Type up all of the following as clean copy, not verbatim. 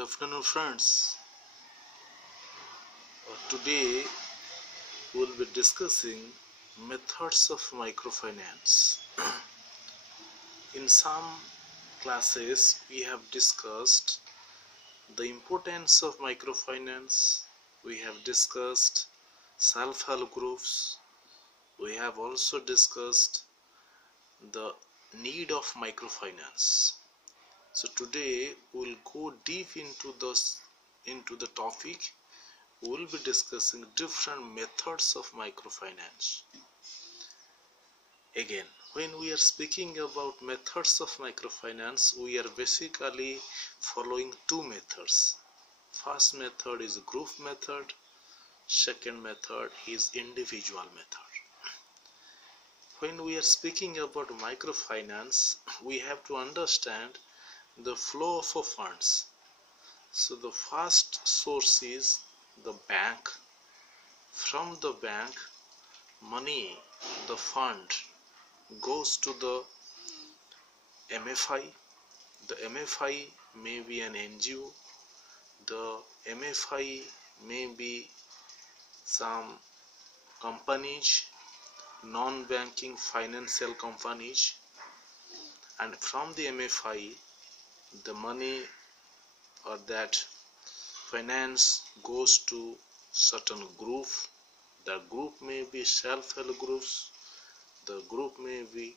afternoon, friends. Today we will be discussing methods of microfinance. In some classes, we have discussed the importance of microfinance. We have discussed self-help groups. We have also discussed the need of microfinance. So today we will go deep into the topic. We will be discussing different methods of microfinance. Again, when we are speaking about methods of microfinance, we are basically following two methods. First method is group method. Second method is individual method. When we are speaking about microfinance, we have to understand the flow of funds. So the first source is the bank. From the bank, money, the fund, goes to the MFI. The MFI may be an NGO. The MFI may be some companies, non-banking financial companies, and from the MFI the money or that finance goes to certain group. The group may be self-help groups, the group may be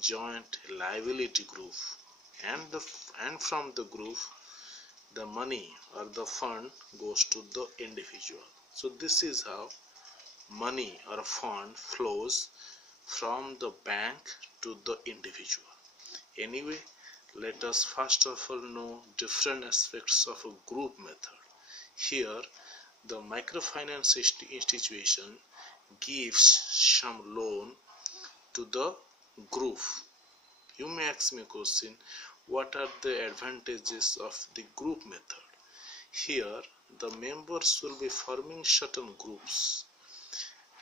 joint liability group, and from the group the money or the fund goes to the individual. So this is how money or fund flows from the bank to the individual. Anyway, let us first of all know different aspects of a group method. Here, the microfinance institution gives some loan to the group. You may ask me a question, what are the advantages of the group method? Here, the members will be forming certain groups,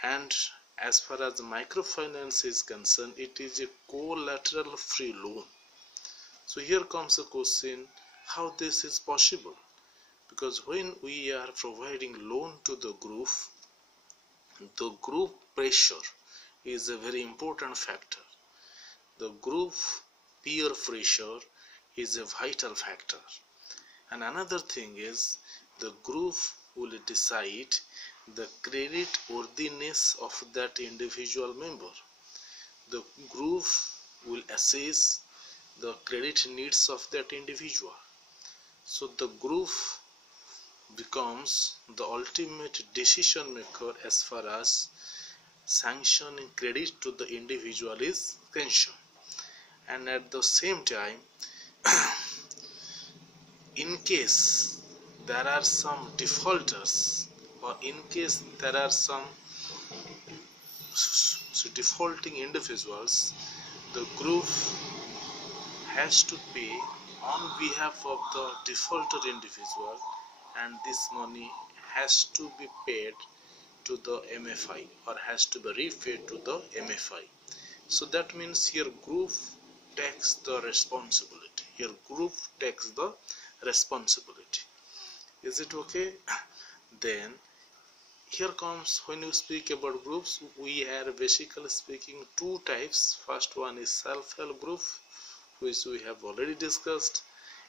and as far as microfinance is concerned, it is a collateral free loan. So here comes a question, how this is possible? Because when we are providing loan to the group pressure is a very important factor. The group peer pressure is a vital factor. And another thing is, the group will decide the credit worthiness of that individual member. The group will assess the credit needs of that individual. So the group becomes the ultimate decision maker as far as sanctioning credit to the individual is concerned. And at the same time, in case there are some defaulters, or in case there are some defaulting individuals, the group has to pay on behalf of the defaulted individual, and this money has to be paid to the MFI or has to be repaid to the MFI. So that means your group takes the responsibility. Your group takes the responsibility. Is it okay? Then here comes, when you speak about groups, we are basically speaking two types. First one is self-help group, which we have already discussed,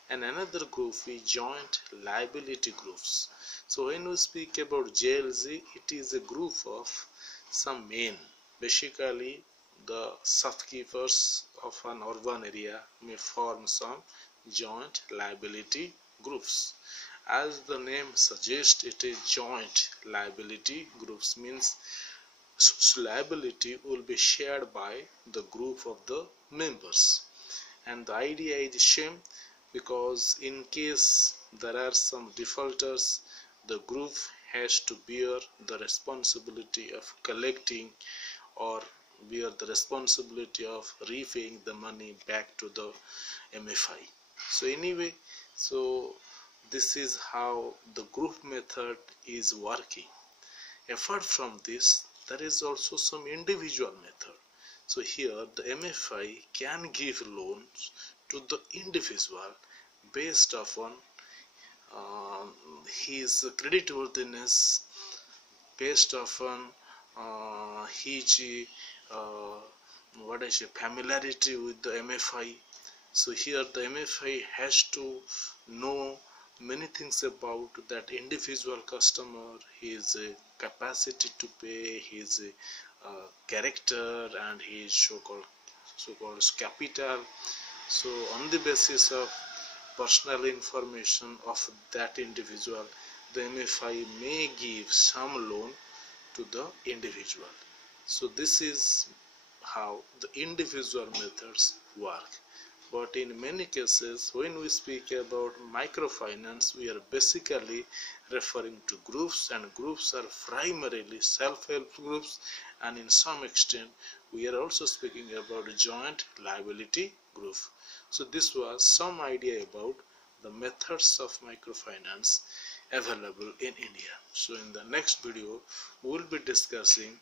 and another group is joint liability groups. So when we speak about JLG, it is a group of some men. Basically, the shopkeepers of an urban area may form some joint liability groups. As the name suggests, it is joint liability groups, means liability will be shared by the group of the members. And the idea is the same, because in case there are some defaulters, the group has to bear the responsibility of collecting or bear the responsibility of repaying the money back to the MFI. So anyway, so this is how the group method is working. Apart from this, there is also some individual method. So here the MFI can give loans to the individual based upon his creditworthiness based upon his familiarity with the MFI. So here the MFI has to know many things about that individual customer, his capacity to pay, his character, and his so-called capital. So on the basis of personal information of that individual, the MFI may give some loan to the individual. So this is how the individual methods work. But in many cases, when we speak about microfinance, we are basically referring to groups, and groups are primarily self-help groups, and in some extent we are also speaking about joint liability group. So this was some idea about the methods of microfinance available in India. So in the next video we will be discussing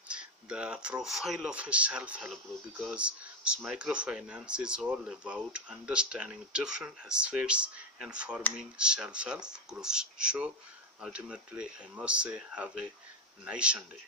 the profile of a self-help group, because microfinance is all about understanding different aspects and forming self-help groups. So ultimately I must say, have a nice day.